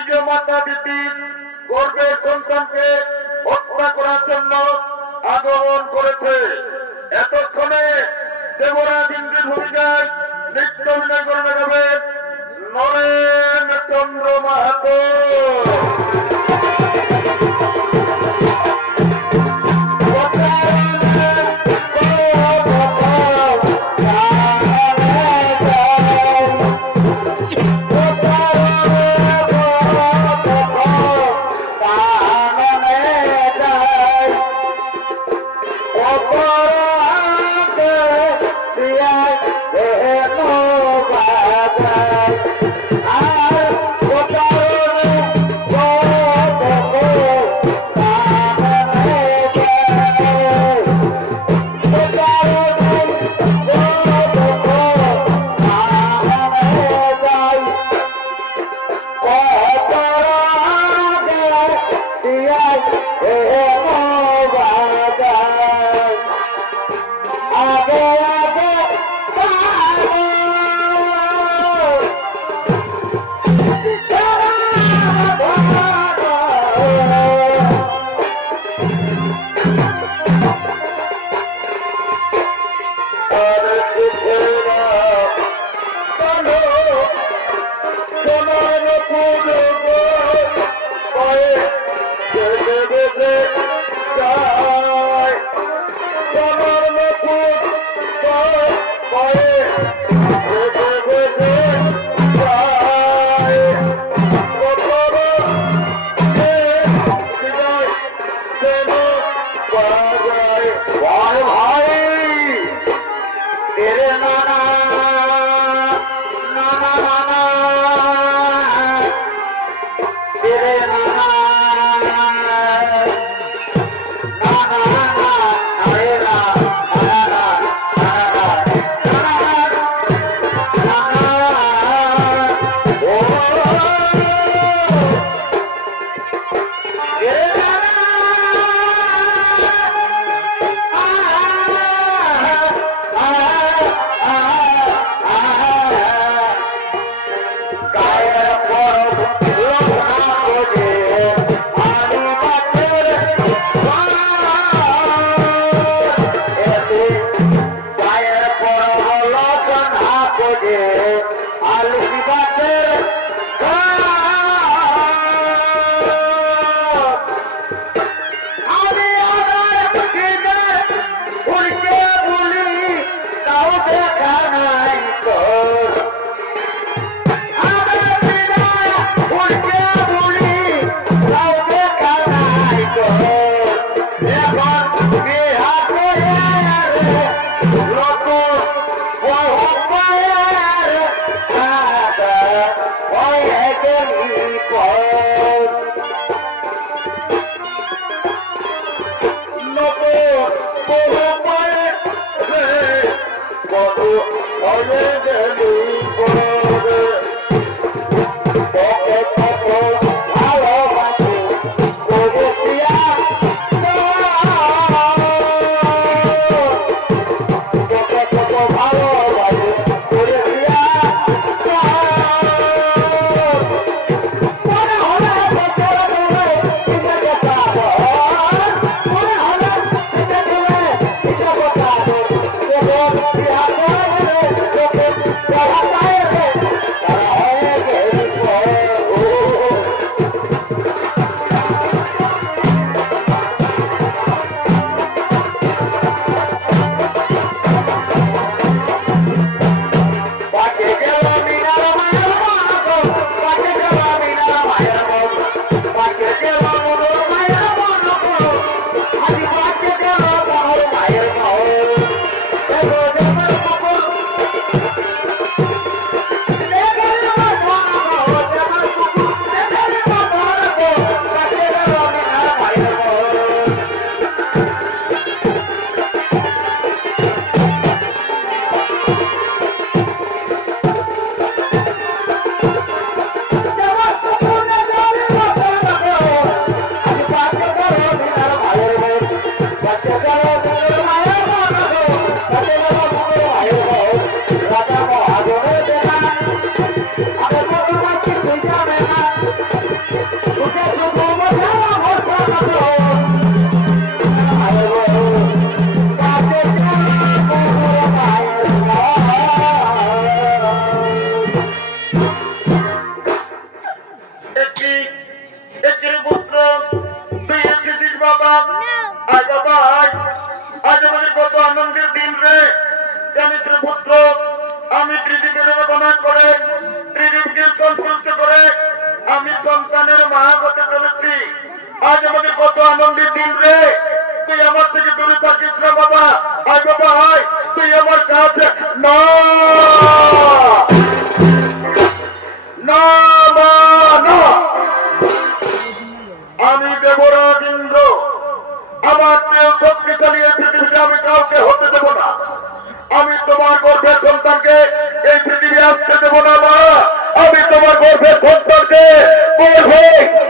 নিজ মাতা দিদির গর্ভের সন্তানকে হত্যা করার জন্য আগমন করেছে। এতক্ষণে দেবরাজ ইন্দ্রের ভূমিকায় নৃত্য অভিনয় করে দেখাবেন নরেন চন্দ্র মাহাতো। একটি একটির পুত্র তুই এসেছিস বাবা। আয় বাবা আয়, আজ আমাদের কত আনন্দের দিন রে। জানিস রে পুত্র, আমি ত্রিদীপের আরাধনা করে ত্রিদীপকে সন্তুষ্ট করে আমি সন্তানের মা হতে চলেছি। আজ আমাদের কত আনন্দের দিন রে। তুই আমার থেকে দূরে থাকিস না বাবা। আয় বাবা আয়, তুই আমার কাছে না না মা, না। আমি দেবরাজ ইন্দ্র, আমার চেয়ে শক্তিশালী এই পৃথিবীতে আমি কাউকে হতে দেব না। আমি তোমার গর্ভের সন্তানকে এই পৃথিবী আসতে দেব না মা। আমি তোমার গর্ভের সন্তানকে গর্ভে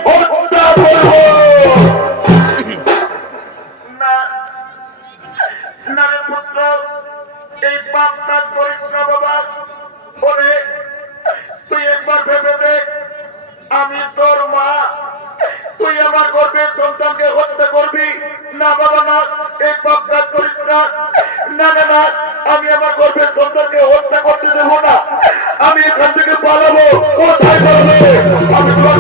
হত্যা করব না। না রে পুত্র, এই পাপ কাজ করিস না বাবা। ওরে তুই একবার ভেবে দেখ, আমি তোর মা, তুই আমার গর্ভের সন্তানকে হত্যা করবি না বাবা। না, এই পাপ কাজ করিস না। না না না, আমি আমার গর্ভের সন্তানকে হত্যা করতে দেবো না। আমি এখান থেকে পালাবো। কোথায় পালাবো? আমি তোমার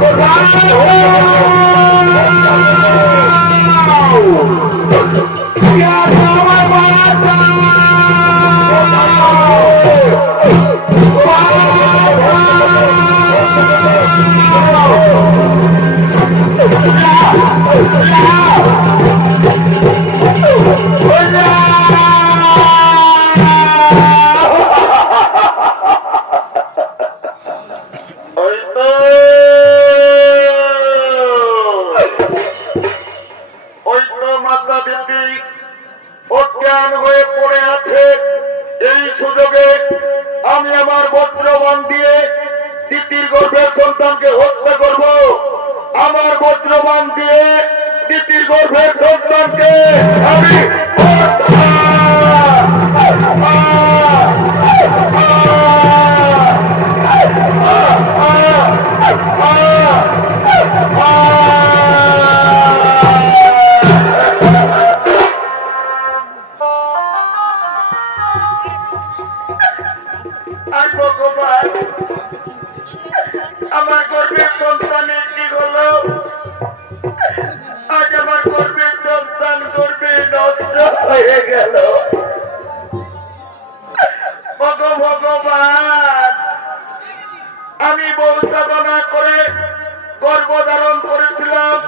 অজ্ঞান হয়ে পড়ে আছে। এই সুযোগে আমি আমার বজ্রবাণ দিয়ে তিতির গর্ভের সন্তানকে হত্যা করব। আমার বজ্রবাণ দিয়ে তিতির গর্ভের সন্তানকে আমি আমার গর্ভের সন্তানের কি হলো? আজ আমার গর্ভের সন্তান গর্ভে নষ্ট হয়ে গেল। ভগবান, আমি বউ সাধনা করে গর্ভ ধারণ করেছিলাম,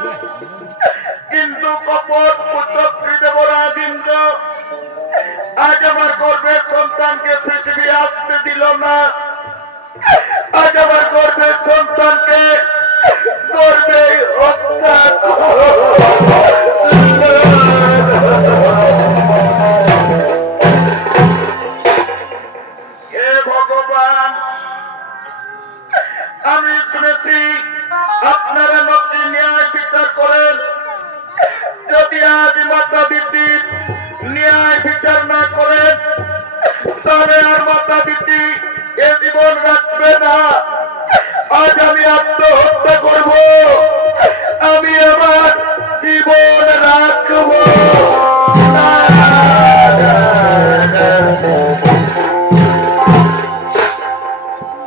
কিন্তু কপট পুত্রী দেবরাজ ইন্দ্র আজ আমার গর্ভের সন্তানকে পৃথিবী আসতে দিল না। আজ আমার গর্ভের সন্তানকে গর্ভে হত্যা হে ভগবান, আমি শুনেছি আপনারা নদী ন্যায় বিচার করেন। যদি আজ মাতা দিদির ন্যায়